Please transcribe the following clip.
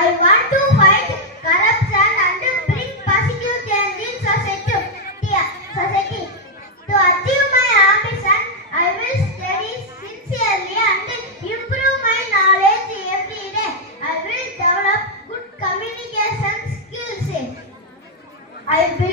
I want to fight corruption and bring positive change in society. To achieve my ambition, I will study sincerely and improve my knowledge every day. I will develop good communication skills. I will